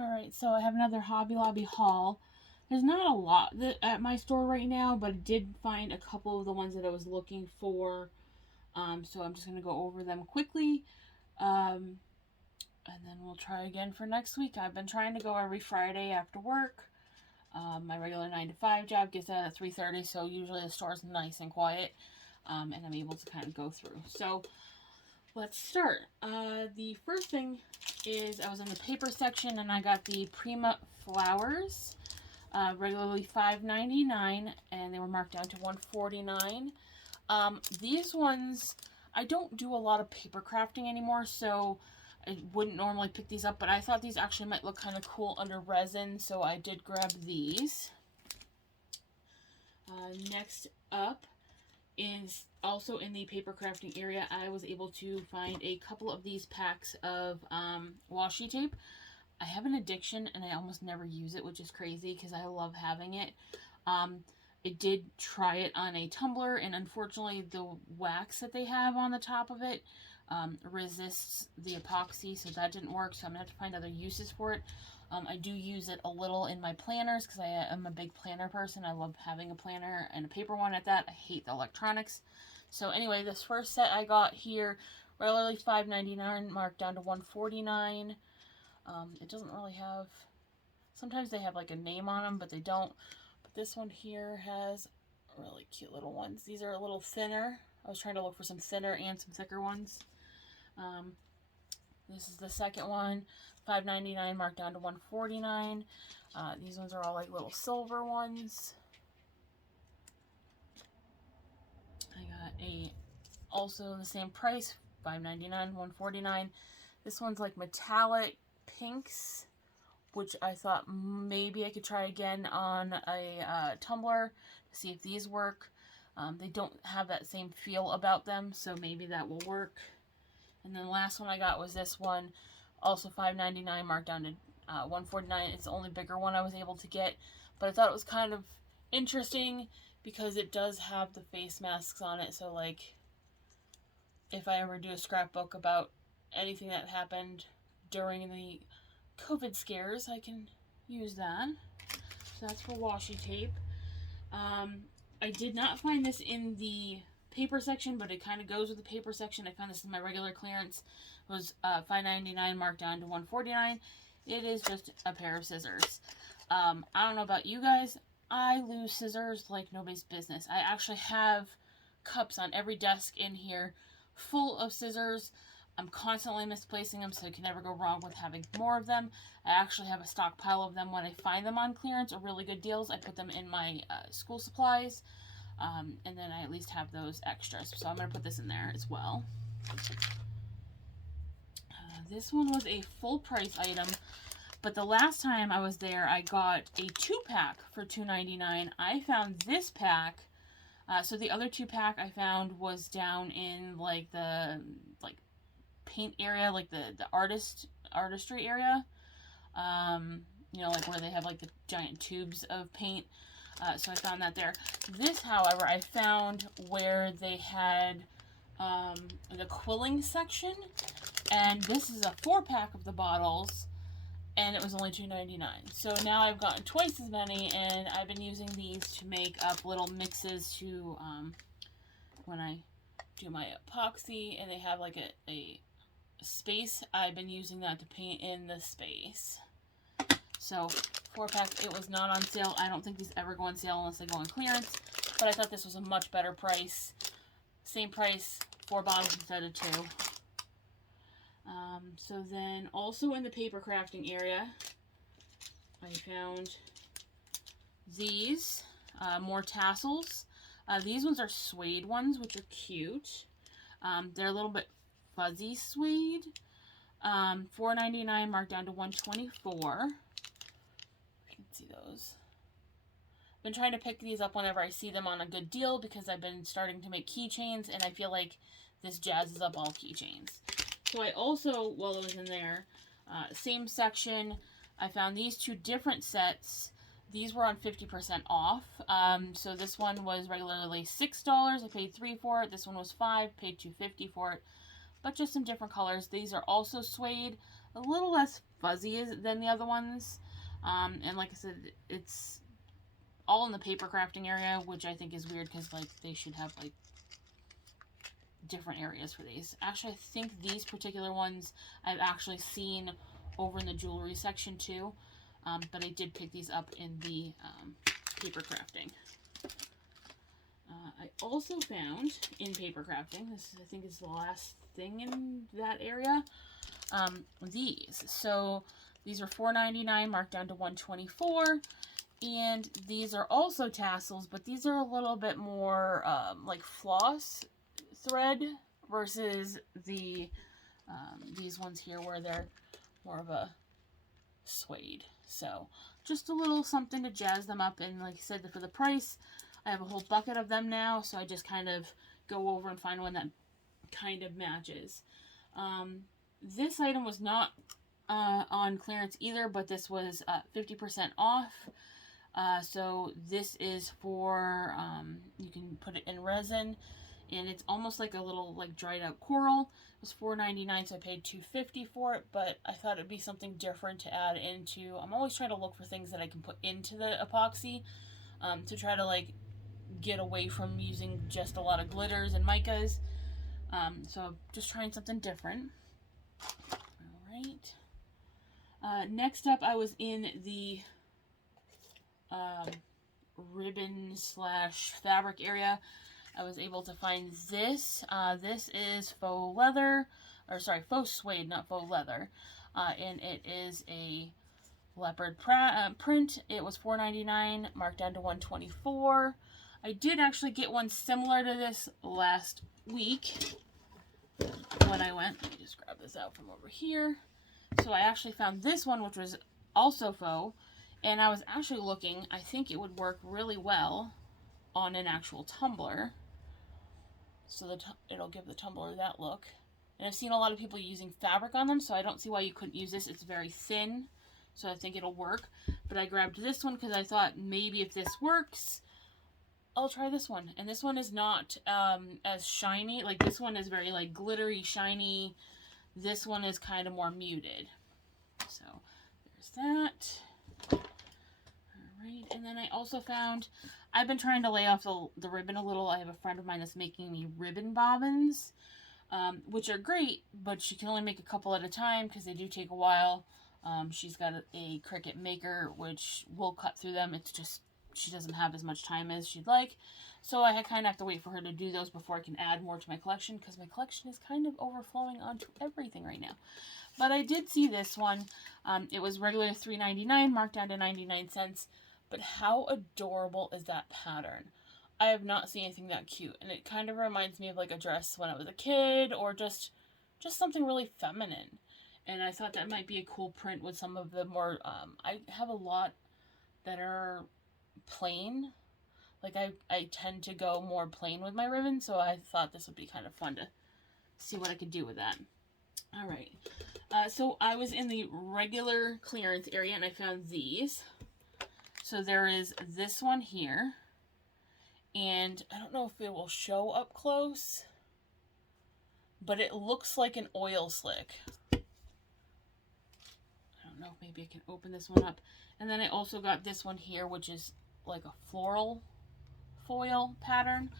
Alright, so I have another Hobby Lobby haul. There's not a lot at my store right now, but I did find a couple of the ones that I was looking for. So I'm just going to go over them quickly. Um, and then we'll try again for next week. I've been trying to go every Friday after work. My regular 9 to 5 job gets out at 3:30, so usually the store's nice and quiet. And I'm able to kind of go through. So let's start. The first thing is I was in the paper section and I got the Prima flowers, regularly $5.99, and they were marked down to $1.49. These ones, I don't do a lot of paper crafting anymore, so I wouldn't normally pick these up, but I thought these actually might look kind of cool under resin, so I did grab these. Next up is also in the paper crafting area. I was able to find a couple of these packs of washi tape. I have an addiction and I almost never use it, which is crazy because I love having it. I did try it on a tumbler, and unfortunately the wax that they have on the top of it resists the epoxy, so that didn't work, so I'm going to have to find other uses for it. I do use it a little in my planners because I am a big planner person. I love having a planner and a paper one at that. I hate the electronics. So anyway, this first set I got here, regularly $5.99, marked down to $1.49. It doesn't really have, sometimes they have like a name on them, but they don't. But this one here has really cute little ones. These are a little thinner. I was trying to look for some thinner and some thicker ones. This is the second one, $5.99, marked down to $1.49. These ones are all like little silver ones. I got also the same price, $5.99, $1.49. This one's like metallic pinks, which I thought maybe I could try again on a tumbler to see if these work. They don't have that same feel about them, so maybe that will work. And then the last one I got was this one, also $5.99, marked down to $1.49. It's the only bigger one I was able to get, but I thought it was kind of interesting because it does have the face masks on it, so like if I ever do a scrapbook about anything that happened during the COVID scares, I can use that. So that's for washi tape. I did not find this in the paper section, but it kind of goes with the paper section. I found this in my regular clearance. It was $5.99, marked down to $1.49. It is just a pair of scissors. I don't know about you guys. I lose scissors like nobody's business. I actually have cups on every desk in here full of scissors. I'm constantly misplacing them, so it can never go wrong with having more of them. I actually have a stockpile of them when I find them on clearance or really good deals. I put them in my school supplies, and then I at least have those extras. So I'm going to put this in there as well. This one was a full price item, but the last time I was there, I got a 2-pack for $2.99. I found this pack. So the other 2-pack I found was down in like the paint area, like the artistry area. You know, like where they have like the giant tubes of paint. So I found that there. This, however, I found where they had the quilling section, and this is a 4-pack of the bottles, and it was only $2.99. So now I've gotten twice as many, and I've been using these to make up little mixes to when I do my epoxy, and they have like a space. I've been using that to paint in the space. So 4-pack, it was not on sale. I don't think these ever go on sale unless they go on clearance, but I thought this was a much better price. Same price, 4 bottles instead of 2. So then also in the paper crafting area, I found these more tassels. These ones are suede ones, which are cute. They're a little bit fuzzy suede. $4.99, marked down to $1.24. You can see those. I've been trying to pick these up whenever I see them on a good deal because I've been starting to make keychains, and I feel like this jazzes up all keychains. So I also, while I was in there, same section, I found these 2 different sets. These were on 50% off. So this one was regularly $6. I paid $3 for it. This one was $5, paid $2.50 for it. But just some different colors. These are also suede. a little less fuzzy than the other ones. And like I said, it's all in the paper crafting area, which I think is weird because like they should have like different areas for these. Actually, I think these particular ones I've actually seen over in the jewelry section too, but I did pick these up in the paper crafting. I also found in paper crafting, this I think is the last thing in that area, these. So these are $4.99 marked down to $1.24, and these are also tassels, but these are a little bit more like floss thread versus the these ones here where they're more of a suede. So just a little something to jazz them up. And like I said, for the price, I have a whole bucket of them now, so I just kind of go over and find one that kind of matches. This item was not on clearance either, but this was 50% off. So this is for, you can put it in resin, and it's almost like a little like dried out coral. It was $4.99, so I paid $2.50 for it, but I thought it'd be something different to add into. I'm always trying to look for things that I can put into the epoxy, to try to like get away from using just a lot of glitters and micas. So just trying something different. Alright. Next up, I was in the ribbon / fabric area. I was able to find this. This is faux leather, or sorry, faux suede, not faux leather. And it is a leopard print. It was $4.99, marked down to $1.24. I did actually get one similar to this last week when I went. Let me just grab this out from over here. So I actually found this one, which was also faux, and I was actually looking. I think it would work really well on an actual tumbler. So it'll give the tumbler that look. And I've seen a lot of people using fabric on them, so I don't see why you couldn't use this. It's very thin, so I think it'll work. But I grabbed this one because I thought maybe if this works, I'll try this one. And this one is not as shiny. Like this one is very like glittery, shiny. This one is kind of more muted. So there's that. Alright, and then I also found, I've been trying to lay off the ribbon a little. I have a friend of mine that's making me ribbon bobbins, which are great, but she can only make a couple at a time because they do take a while. She's got a Cricut Maker, which will cut through them. It's just, she doesn't have as much time as she'd like. So I kind of have to wait for her to do those before I can add more to my collection, because my collection is kind of overflowing onto everything right now. But I did see this one. It was regularly $3.99, marked down to 99 cents. But how adorable is that pattern? I have not seen anything that cute. And it kind of reminds me of like a dress when I was a kid, or just something really feminine. And I thought that might be a cool print with some of the more, I have a lot that are plain. Like I tend to go more plain with my ribbon, so I thought this would be kind of fun to see what I could do with that. Alright, so I was in the regular clearance area and I found these. So there is this one here, and I don't know if it will show up close, but it looks like an oil slick. I don't know if maybe I can open this one up. And then I also got this one here, which is like a floral foil pattern.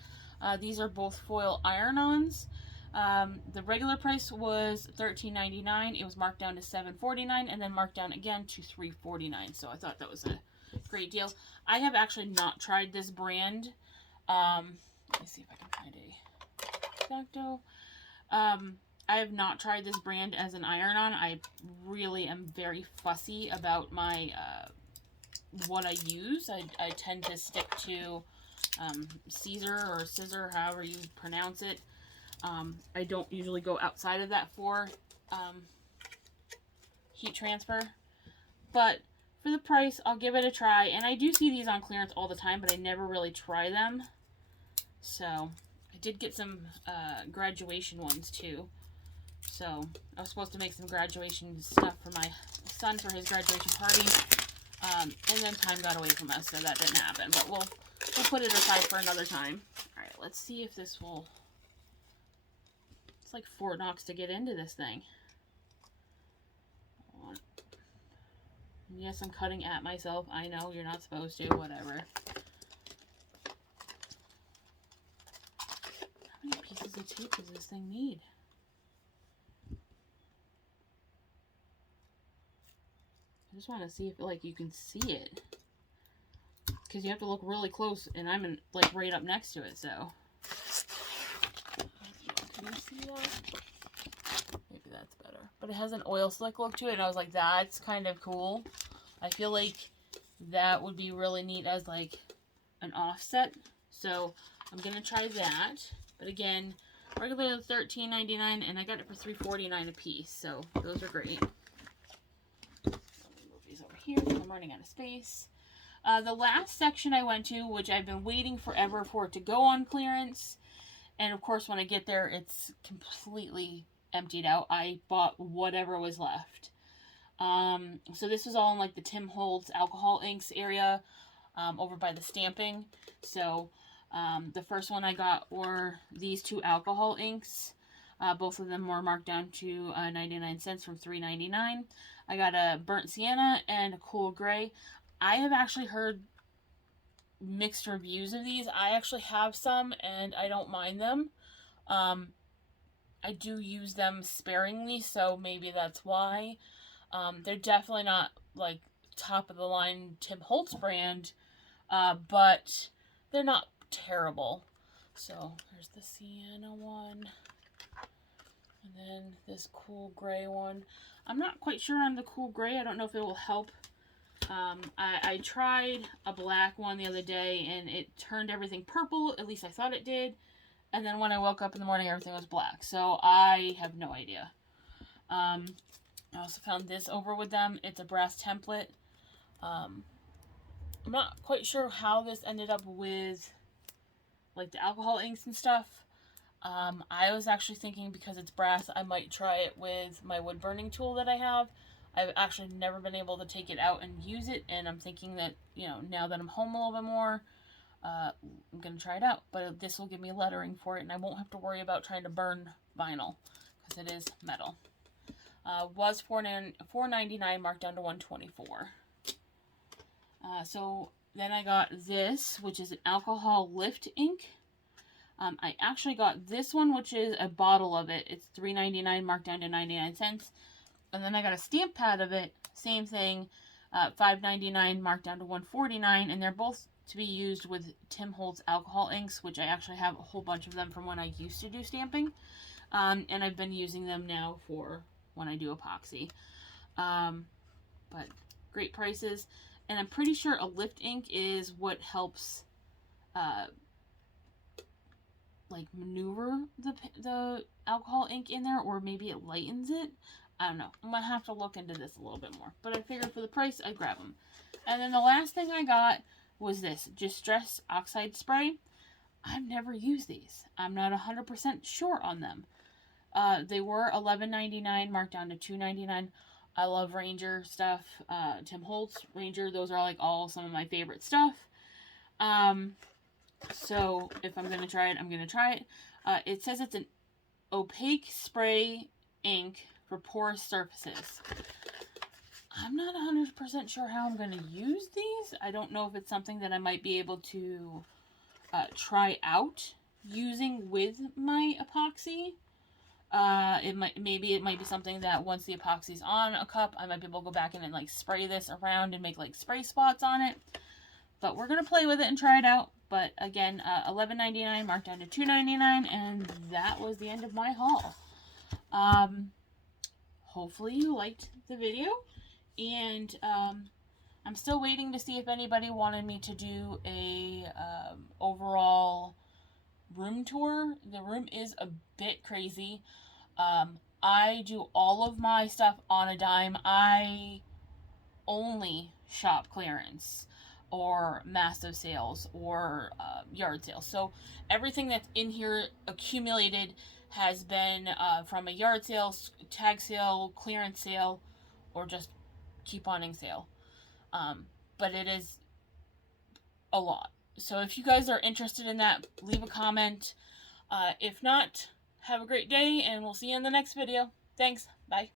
These are both foil iron-ons. The regular price was $13.99. It was marked down to $7.49, and then marked down again to $3.49. So I thought that was a great deal. I have actually not tried this brand. Let me see if I can find a Exacto. I have not tried this brand as an iron-on. I really am very fussy about my what I use. I tend to stick to Caesar or Scissor, however you pronounce it. I don't usually go outside of that for heat transfer, but for the price, I'll give it a try. And I do see these on clearance all the time, but I never really try them. So I did get some graduation ones too. So I was supposed to make some graduation stuff for my son for his graduation party, and then time got away from us, so that didn't happen. But we'll put it aside for another time. All right, let's see if this will. It's like Fort Knox to get into this thing. Yes, I'm cutting at myself. I know you're not supposed to. Whatever. How many pieces of tape does this thing need? I just want to see if like you can see it, because you have to look really close, and I'm in, like right up next to it. So can you see that? Maybe that's better. But it has an oil slick look to it, and I was like, that's kind of cool. I feel like that would be really neat as like an offset. So I'm gonna try that. But again, regular $13.99, and I got it for $3.49 a piece. So those are great. Let me move these over here because I'm running out of space. The last section I went to, which I've been waiting forever for it to go on clearance, and of course when I get there, it's completely emptied out. I bought whatever was left. So this was all in like the Tim Holtz alcohol inks area, over by the stamping. So the first one I got were these two alcohol inks. Both of them were marked down to 99 cents from $3.99. I got a burnt sienna and a cool gray. I have actually heard mixed reviews of these. I actually have some and I don't mind them. I do use them sparingly, so maybe that's why. They're definitely not like top of the line Tim Holtz brand, but they're not terrible. So there's the sienna one, and then this cool gray one. I'm not quite sure on the cool gray. I don't know if it will help. I tried a black one the other day, and it turned everything purple. At least I thought it did. And then when I woke up in the morning, everything was black. So I have no idea. I also found this over with them. It's a brass template. I'm not quite sure how this ended up with like the alcohol inks and stuff. I was actually thinking because it's brass, I might try it with my wood burning tool that I have. I've actually never been able to take it out and use it, and I'm thinking that, you know, now that I'm home a little bit more, I'm going to try it out. But this will give me lettering for it, and I won't have to worry about trying to burn vinyl, because it is metal. Was $4.99, marked down to $1.24. So then I got this, which is an alcohol lift ink. I actually got this one, which is a bottle of it. It's $3.99, marked down to 99 cents. And then I got a stamp pad of it, same thing, $5.99, marked down to $1.49, and they're both to be used with Tim Holtz alcohol inks, which I actually have a whole bunch of them from when I used to do stamping, and I've been using them now for when I do epoxy. But great prices, and I'm pretty sure a lift ink is what helps like maneuver the alcohol ink in there, or maybe it lightens it. I don't know. I'm going to have to look into this a little bit more. But I figured for the price, I'd grab them. And then the last thing I got was this Distress Oxide Spray. I've never used these. I'm not 100% sure on them. They were $11.99, marked down to $2.99. I love Ranger stuff. Tim Holtz, Ranger, those are like all some of my favorite stuff. So if I'm going to try it, I'm going to try it. It says it's an opaque spray ink for porous surfaces. I'm not 100% sure how I'm going to use these. I don't know if it's something that I might be able to try out using with my epoxy. Maybe it might be something that once the epoxy's on a cup, I might be able to go back in and like spray this around and make like spray spots on it. But we're going to play with it and try it out. But again, $11.99, marked down to $2.99, and that was the end of my haul. Hopefully you liked the video, and I'm still waiting to see if anybody wanted me to do a overall room tour. The room is a bit crazy. I do all of my stuff on a dime. I only shop clearance or massive sales or yard sales. So everything that's in here accumulated has been from a yard sale, tag sale, clearance sale, or just couponing sale. But it is a lot. So if you guys are interested in that, leave a comment. If not, have a great day, and we'll see you in the next video. Thanks. Bye.